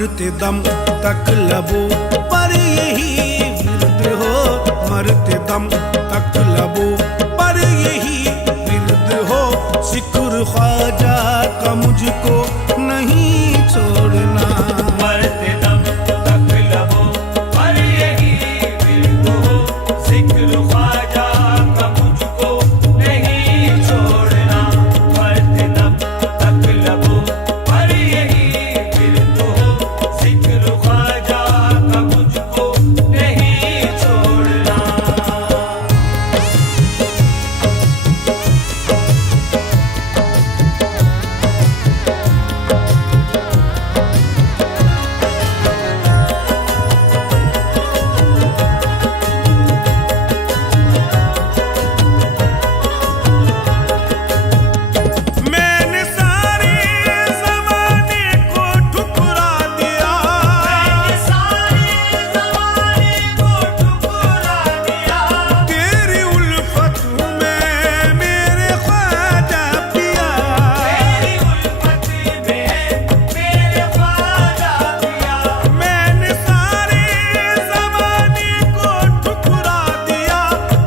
मरते दम तक लबों पर यही विरद हो, मरते दम तक लबों पर यही विरद हो। जिक्र ख्वाजा का मुझको नहीं छोड़ना, मरते दम तक लबों पर यही विरद हो। जिक्र ख्वाजा का मुझको नहीं छोड़ना, मरते दम तक लबों पर यही विरद हो। जिक्र ख्वाजा का मुझको नहीं छोड़ना। मैंने सारे ज़माने को ठुकरा दिया, मैंने सारे ज़माने को ठुकरा दिया। तेरी उल्फत में मेरे ख्वाजा पिया, तेरी उल्फत में मेरे ख्वाजा पिया। मैंने सारे ज़माने को ठुकरा दिया,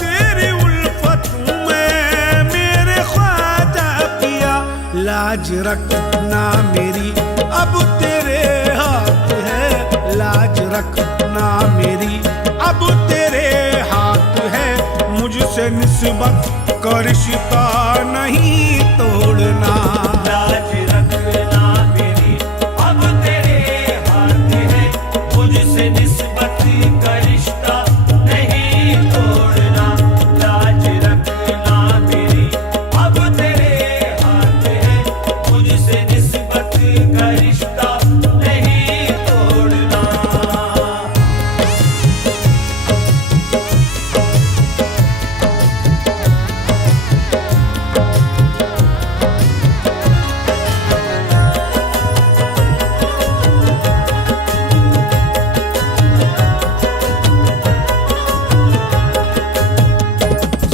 तेरी उल्फत में मेरे ख्वाजा पिया। लाज रखना मेरी अब तेरे हाथ है, लाज रखना मेरी अब तेरे हाथ है। मुझसे निस्बत का रिश्ता नहीं तोड़ना, लाज रखना मेरी अब तेरे हाथ है। मुझसे निस्बत का रिश्ता नहीं तोड़ना, लाज रखना मेरी अब तेरे हाथ है। मुझसे निस्बत का रिश्ता नहीं तोड़ना।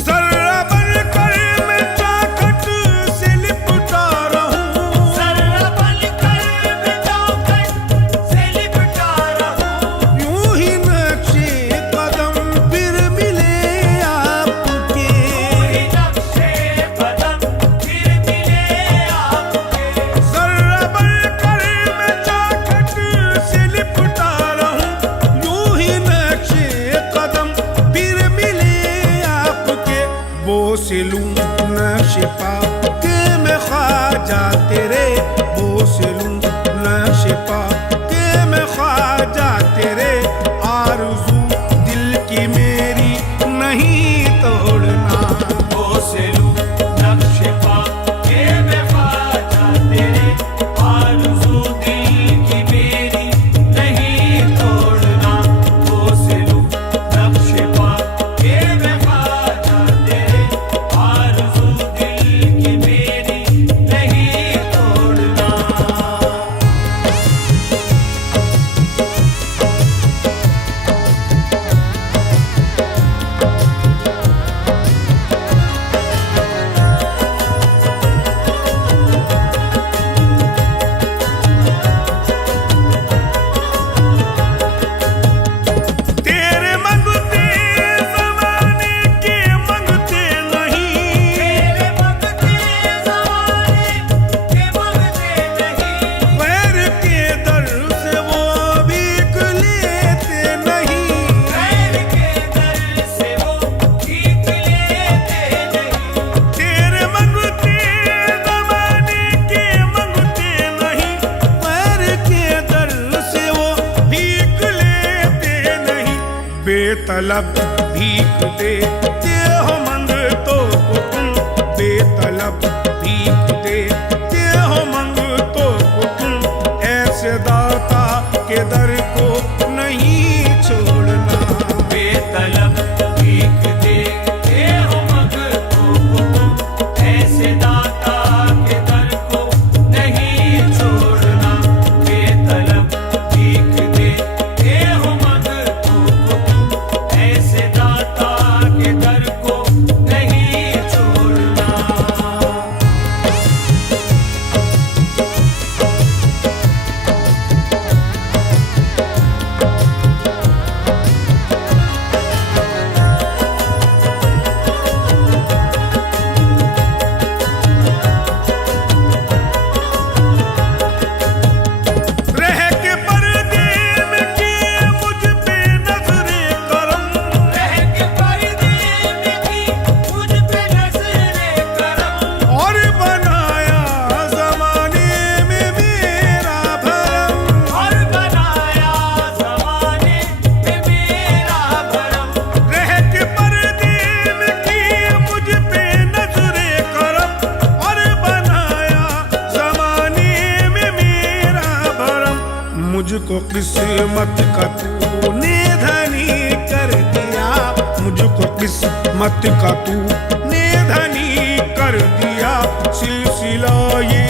ज़र्रा बनकर मैं चौखट से लिपटा रहूं, ज़र्रा बनकर मैं चौखट से लिपटा रहूं। यूं ही नक्शे कदम फिर मिले आपके, कोई नक्शे कदम फिर मिले आपके। ज़र्रा बनकर मैं चौखट से लिपटा रहूं, यूं ही नक्शे कदम फिर मिले आपके। बोस लूं नक्शे पा के मैं ख्वाजा तेरे, बोस लूं नक्शे पा के मैं ख्वाजा तेरे। आरज़ू दिल की मेरी नहीं तोड़ना, बोसलू नक्शे पा के मैं ख्वाजा तेरे। आरज़ू दिल की मेरी नहीं तोड़ना, बोसलू नक्शे पा के मैं ख्वाजा तेरे। आरज़ू दिल की मेरी नहीं तोड़ना। तेरे मंगते ज़माने के मंगते नहीं, तेरे मंगते ज़माने के मंगते नहीं। गैर के दर से वो भीख लेते नहीं, गैर के दर से वो भीख लेते नहीं। तेरे मंगते ज़माने के मंगते नहीं, गैर के दर से वो भीख लेते नहीं। बेतलब भीख देते हो मंगतों को तुम, बेतलब भीख देते हो मंगतों को तुम। ऐसे दाता के दर को नहीं छोड़ना, बेतलब भीख देते हो मंगतों को तुम। ऐसे दाता के दर को नहीं छोड़ना, बेतलब भीख देते हो मंगतों को तुम। ऐसे दाता के दर को नहीं छोड़ना। किस्मत का तूने धनी कर दिया, मुझको किस्मत का तूने धनी कर दिया। सिलसिला ये